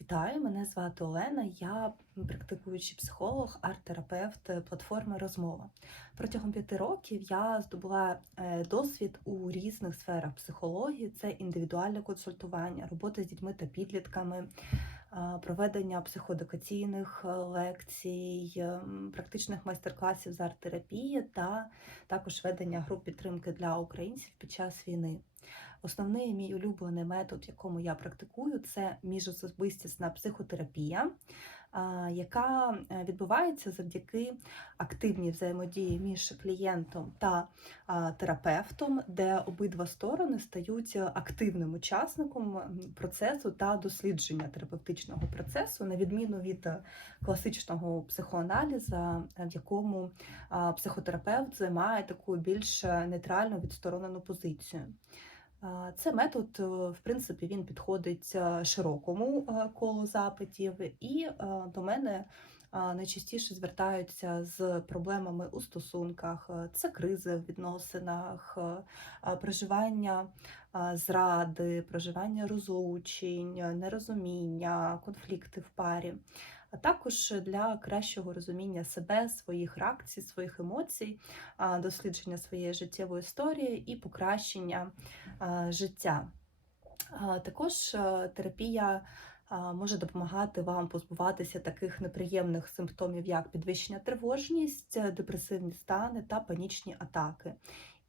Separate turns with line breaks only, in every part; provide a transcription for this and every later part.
Вітаю, мене звати Олена. Я практикуючий психолог, арт-терапевт платформи Розмова. Протягом п'яти років я здобула е, досвід у різних сферах психології: це індивідуальне консультування, робота з дітьми та підлітками, е, проведення психодикаційних е, лекцій, ем, практичних майстер-класів з арт-терапії та також ведення груп підтримки для українців під час війни. Основний мій улюблений метод, в якому я практикую, це міжособистісна психотерапія, яка е, відбувається завдяки активній взаємодії між клієнтом та терапевтом, де обидва сторони стають активним учасником процесу та дослідження терапевтичного процесу, на відміну від класичного психоаналіза, в якому психотерапевт займає таку більш нейтральну відсторонену позицію. Це метод, е, в принципі, він підходить е, широкому е, колу запитів, і до мене найчастіше звертаються з проблемами у стосунках, е, це кризи в відносинах, е, проживання зради, проживання розлучень, е, нерозуміння, конфлікти в парі. А також для кращого розуміння себе, своїх реакцій, своїх емоцій, дослідження своєї життєвої історії і покращення життя. Також терапія може допомагати вам позбуватися таких неприємних симптомів, як підвищення тривожність, депресивні стани та панічні атаки,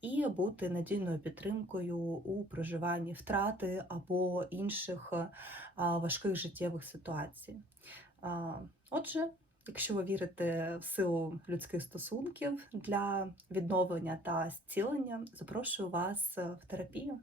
і бути надійною підтримкою у проживанні втрати або інших важких життєвих ситуацій. Отже, якщо ви вірите в силу людських стосунків для відновлення та зцілення, запрошую вас е, в терапію.